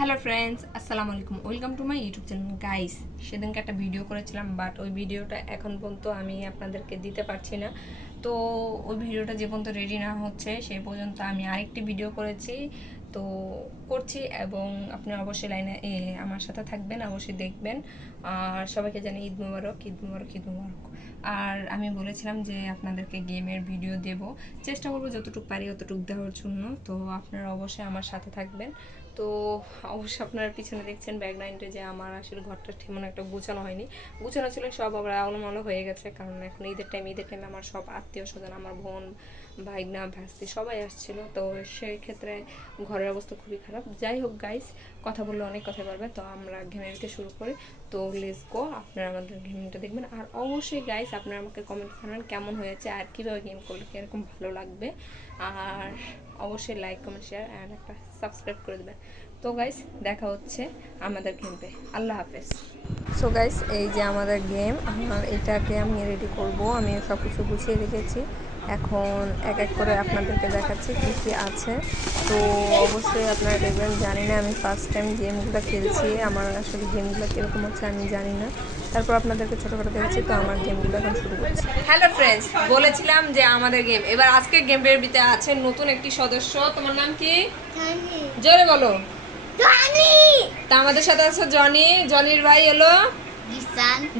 Hello friends, আসসালামু আলাইকুম। Welcome to my YouTube channel. Guys, সেদিনকে একটা ভিডিও করেছিলাম, বাট ওই ভিডিওটা এখন পর্যন্ত আমি আপনাদেরকে দিতে পারছি না। তো ওই ভিডিওটা যে পর্যন্ত রেডি না হচ্ছে সেই পর্যন্ত আমি আরেকটি ভিডিও করেছি, তো করছি। এবং আপনি অবশ্যই লাইনে আমার সাথে থাকবেন, অবশ্যই দেখবেন। আর সবাইকে জানি ঈদ মুবারক, ঈদ মুবারক, ঈদ মুবারক। আর আমি বলেছিলাম যে আপনাদেরকে গেমের ভিডিও দেব, চেষ্টা করবো যতটুকু পারি অতটুকু দেওয়ার জন্য। তো আপনারা অবশ্যই আমার সাথে থাকবেন। তো অবশ্যই আপনারা পিছনে দেখছেন ব্যাকগ্রাউন্ডে যে আমার আসলে ঘরটা তেমন একটা গুছানো হয়নি, গুছানো ছিল সব আবার আলোমালো হয়ে গেছে, কারণ এখন ঈদের টাইমে আমার সব আত্মীয় স্বজন, আমার বোন, ভাইগনা, ভাস্তি সবাই আসছিল। তো সেই ক্ষেত্রে ঘরের অবস্থা খুবই খারাপ। যাই হোক গাইস, কথা বললে অনেক কথা বলবে, তো আমরা গেমের দিতে শুরু করি। তো লেটস গো, আপনারা আমাদের গেমটা দেখবেন। আর অবশ্যই গাইস, আপনারা আমাকে কমেন্ট করবেন কেমন হয়েছে আর কীভাবে গেম করলে কীরকম ভালো লাগবে। আর অবশ্যই লাইক, কমেন্ট, শেয়ার অ্যান্ড একটা সাবস্ক্রাইব করে দেবেন। তো গাইস, দেখা হচ্ছে আমাদের গেমে। আল্লাহ হাফেজ। সো গাইস, এই যে আমাদের গেম, এটাকে আমি রেডি করব। আমি সব কিছু গুছিয়ে রেখেছি, এখন এক এক করে আপনাদেরকে দেখাচ্ছি কী কী আছে। তো অবশ্যই আপনারা দেখবেন। জানি না, আমি ফার্স্ট টাইম গেমগুলো খেলছি, আমার আসলে গেমগুলো কীরকম হচ্ছে আমি জানি না। তারপর আপনাদেরকে ছোটোখাটো দেখেছি, তো আমার গেমগুলো এখন শুরু করছি। হ্যালো ফ্রেন্ডস, বলেছিলাম যে আমাদের গেম, এবার আজকে গেমের ভিতরে আছে নতুন একটি সদস্য। তোমার নাম কি? জোরে বলো। তা আমাদের সাথে আছে জনি, জনির ভাই হলো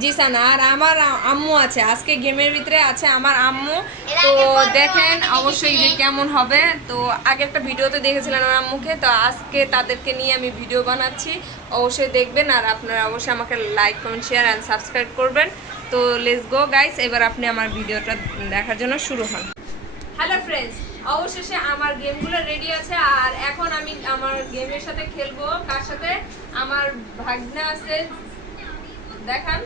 জিসান, আর আমার আম্মু আছে। আজকে গেমের ভিতরে আছে আমার আম্মু। তো দেখেন অবশ্যই যে কেমন হবে। তো আগে একটা ভিডিওতে দেখেছিলেন আমার আম্মুকে, তো আজকে তাদেরকে নিয়ে আমি ভিডিও বানাচ্ছি, অবশ্যই দেখবেন। আর আপনারা অবশ্যই আমাকে like, comment, share and subscribe করবেন। তো লেটস গো গাইস, এবার আপনি আমার ভিডিওটা দেখার জন্য শুরু হন। হ্যালো ফ্রেন্ডস, অবশেষে আমার গেমগুলো রেডি আছে। আর এখন আমি আমার গেমের সাথে খেলবো। কার সাথে? আমার ভাগনা আছে, দেখান।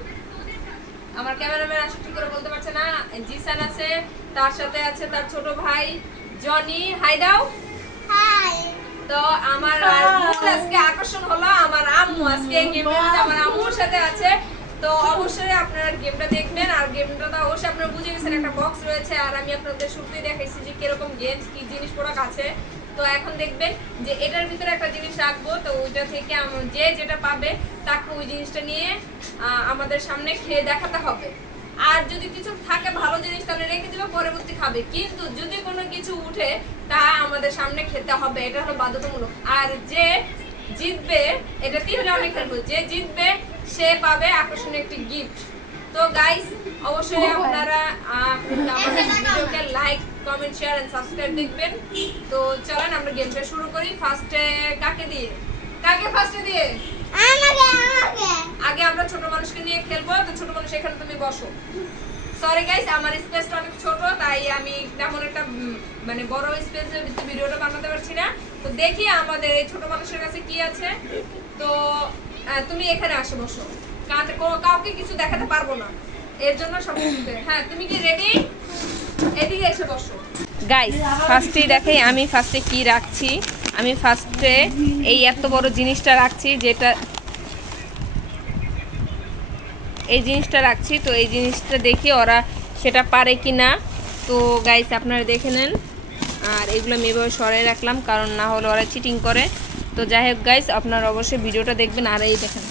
আমার ক্যামেরাম্যান আসলে ঠিক করে বলতে পারছে না। জিসান আছে, তার সাথে আছে তার ছোট ভাই জনি। হাই দাও। হাই। তো আমার আজকে আকর্ষণ হলো আমার আম্মু। আজকে গেমের মধ্যে আমার আম্মুর সাথে আছে। তো অবশ্যই আপনারা গেমটা দেখবেন। আর গেমটা তো অবশ্যই আপনারা বুঝে গেছেন, একটা বক্স রয়েছে। আর আমি আপনাদের শুরুতেই দেখাইছি যে কিরকম গেমস, কি জিনিস প্রোডাক্ট আছে। তো এখন দেখবেন যে এটার ভিতরে একটা জিনিস রাখবো, তো ওইটা থেকে যে যেটা পাবে তাকে ওই জিনিসটা নিয়ে আমাদের সামনে খেয়ে দেখাতে হবে। আর যদি কিছু থাকে ভালো জিনিস তাহলে রেখে দেবে, পরবর্তী খাবে। কিন্তু যদি কোনো কিছু উঠে তা আমাদের সামনে খেতে হবে, এটা হলো বাধ্যতামূলক। আর যে জিতবে, এটা 3 রাউন্ডে খেলবো, যে জিতবে সে পাবে আকর্ষণীয় একটি গিফট। তো গাইস, অবশ্যই আপনারা আমাদের ভিডিওকে like, comment, share and subscribe দেখবেন। তো চলেন আমরা গেমটা শুরু করি। ফার্স্টে কাকে দিয়ে? ফার্স্টে দিয়ে? আগে আমরা ছোট মানুষকে নিয়ে খেলবো। তো ছোট মানুষ, এখানে তুমি বসো। সরি গাইস, আমার স্পেসটা অনেক ছোট, তাই আমি তেমন একটা মানে বড় স্পেসের ভিডিওটা বানাতে পারছি না। তো দেখি আমাদের এই ছোট মানুষের কাছে কি আছে। তো তুমি এখানে আসো, বসো। কাউকে কিছু দেখাতে পারবো না, এর জন্য সব কিছুতে। হ্যাঁ, তুমি কি রেডি? এদিকে এসে বসো। গাইস, ফার্স্টেই দেখাই আমি ফার্স্টে কি রাখছি। আমি ফার্স্টে এই এত বড় জিনিসটা রাখছি, যেটা এই জিনিসটা রাখছি। তো এই জিনিসটা দেখি ওরা সেটা পারে কি না। তো গাইস, আপনারা দেখে নেন। আর এগুলো আমি এভাবে সরাই রাখলাম, কারণ না হলে ওরা চিটিং করে। তো যাই হোক গাইস, আপনারা অবশ্যই ভিডিওটা দেখবেন। আর এই দেখেন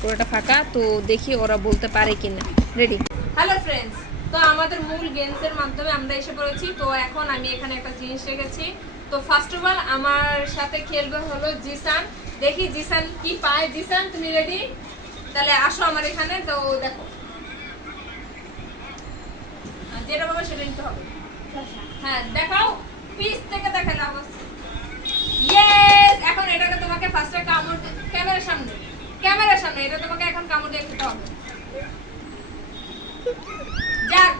পুরোটা ফাঁকা, তো দেখি ওরা বলতে পারে কি না। রেডি? হ্যালো ফ্রেন্ডস, তো আমাদের মূল গেমসের মাধ্যমে আমরা এসে পড়েছি। তো এখন আমি এখানে একটা জিনিস রেখেছি। তো ফার্স্ট অফ অল আমার সাথে খেলবে হলো জিসান। দেখি জিসান কি পায়। জিসান, তুমি রেডি? তাহলে আসো আমার এখানে। তো দেখো, যেটা পাবে সেটা নিতে হবে। হ্যাঁ, দেখাও। পিস থেকে দেখালে আবার। ইয়েস! এখন এটাকে তোমাকে ফার্স্টে কামড়, ক্যামেরার সামনে এটা তোমাকে এখন কামড় দিয়ে খেতে হবে। যাক,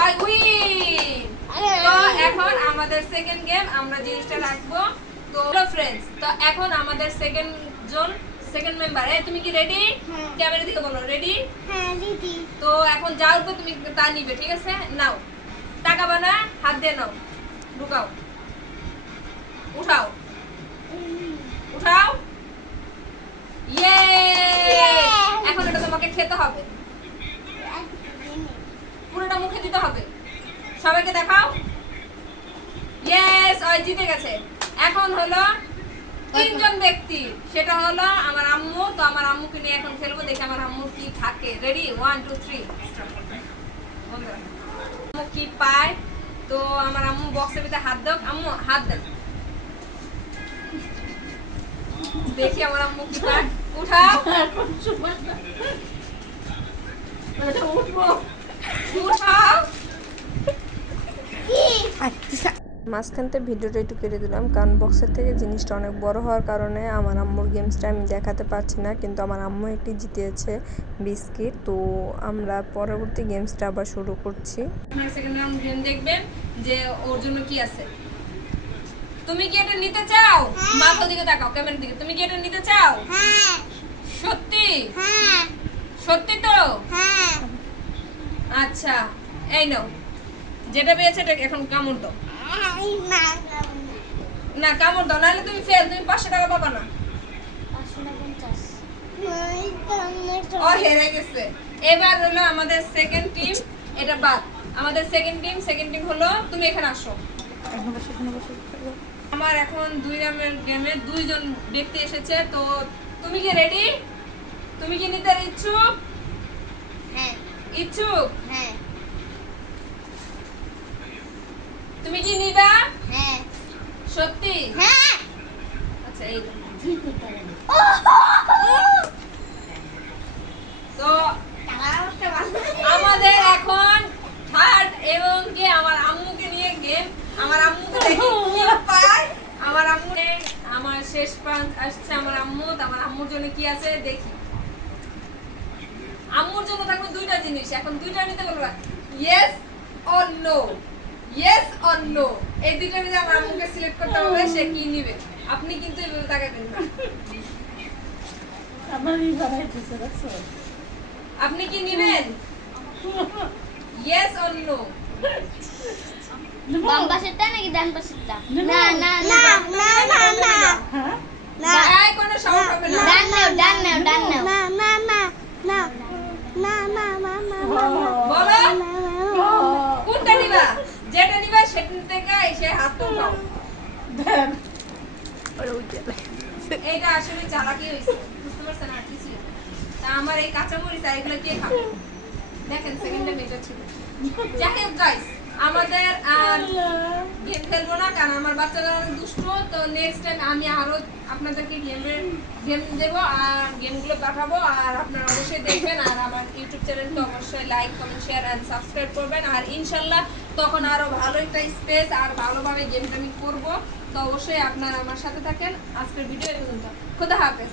ওই উইন। তো এখন আমাদের সেকেন্ড গেম, আমরা জিনিসটা রাখবো। তো হ্যালো ফ্রেন্ডস, তো এখন আমাদের সেকেন্ড মেম্বার। তুমি কি রেডি? ক্যামেরা দিকে বলো, রেডি? হ্যাঁ, রেডি। তো এখন যা উঠবে তুমি তা নিবে, ঠিক আছে? নাও, তাকাবা না, হাত দিয়ে নাও, ঢুকাও, উঠাও। ইয়ে! এখন এটা তোমাকে খেতে হবে, পুরোটা মুখে দিতে হবে। সবাইকে দেখাও। ইয়েস, ওই জিতে গেছে। এখন হলো তিনজন ব্যক্তি, সেটা হলো আমার আম্মু। তো আমার আম্মুকে নিয়ে এখন খেলবো, দেখি আমার আম্মু কি থাকে। রেডি, 1 2 3 আম্মু কি পায়। তো আমার আম্মু বক্সের ভিতরে হাত দাও, আম্মু হাত দেন, দেখি আমার আম্মু কি পায়। উঠাও, উঠাও। মাঝখানতে ভিডিওটা একটু কেটে দিলাম, কারণ বক্সের থেকে জিনিসটা অনেক বড় হওয়ার কারণে আমার আম্মুর গেমসটা আমি দেখাতে পারছি না। কিন্তু আমার আম্মু একটি জিতেছে বিস্কিট। তো আমরা পরবর্তী গেমসটা আবার শুরু করছি। আপনারা সেকেন্ড রাউন্ড গেম দেখবেন যে ওর জন্য কি আছে। তুমি কি এটা নিতে চাও? মাথার দিকে তাকাও, ক্যামেরার দিকে। তুমি কি এটা নিতে চাও? হ্যাঁ সত্যি? হ্যাঁ সত্যি তো? হ্যাঁ আচ্ছা, এই নাও, যেটা পেয়েছে এটা এখন কামড় দাও। না, কামড় দাও, নাহলে তুমি ফেল, তুমি 500 টাকা পাবা না। ও হেরে গেছে। এবার হলো আমাদের সেকেন্ড টিম, এটা বাদ। আমাদের সেকেন্ড টিম হলো, তুমি এখানে আসো। আমার এখন 2 নামের গেমে 2 জন ব্যক্তি এসেছে। তো তুমি কি রেডি? তুমি কি নিতে ইচ্ছুক? হ্যাঁ ইচ্ছুক? হ্যাঁ তুমি কি নিবা? হ্যাঁ সত্যি? হ্যাঁ আচ্ছা, এই তো আমাদের এখন থার্ড এবং কি আমার আম্মুকে নিয়ে গেম। আমার আম্মুকে দেখি কি পায়। আমার আম্মু, আমার শেষ প্রান্ত আসছে আমার আম্মু। তো আমার আম্মুর জন্য কি আছে দেখি। আম্মুর জন্য থাকবে 2টা জিনিস, এখন 2টা নিতে বলবা, yes or no. Yes or no, এই 2টার মধ্যে আমার আম্মুকে সিলেক্ট করতে হবে সে কি নিবে। আপনি কিন্তু এভাবে তাকাবেন না। আপনি কি নিবেন? Yes or no? বাম পাশেরটা নাকি ডান পাশেরটা? না না না না না না না এই কোনো সাউন্ড হবে না। ডান নাও ডান নাও ডান নাও না না না না না না না না বলো কোনটা নিবা। যেটা নিবা সেটা থেকে এসে হাত উঠাও। এইটা আসলে চালাকি হইছে, বুঝতে পারছেন? আর কিছু না। তা আমার এই কাঁচামরিচ আর এগুলো কে খাবে? দেখেন সেকেন্ড টাইম এটা ছিল। যাই হোক গাইস, আমাদের আর গেম খেলবো না, কারণ আমার বাচ্চারা অনেক দুষ্ট। তো নেক্সট টাইম আমি আরো আপনাদেরকে গেম দেবো আর গেমগুলো পাঠাবো। আর আপনারা অবশ্যই দেখবেন। আর আমার ইউটিউব চ্যানেলকে অবশ্যই like comment share and subscribe করবেন। আর ইনশাল্লাহ তখন আরো ভালো একটা স্পেস আর ভালোভাবে গেমটা আমি করবো। তো অবশ্যই আপনারা আমার সাথে থাকেন। আজকের ভিডিও এই পর্যন্ত। খোদা হাফেজ।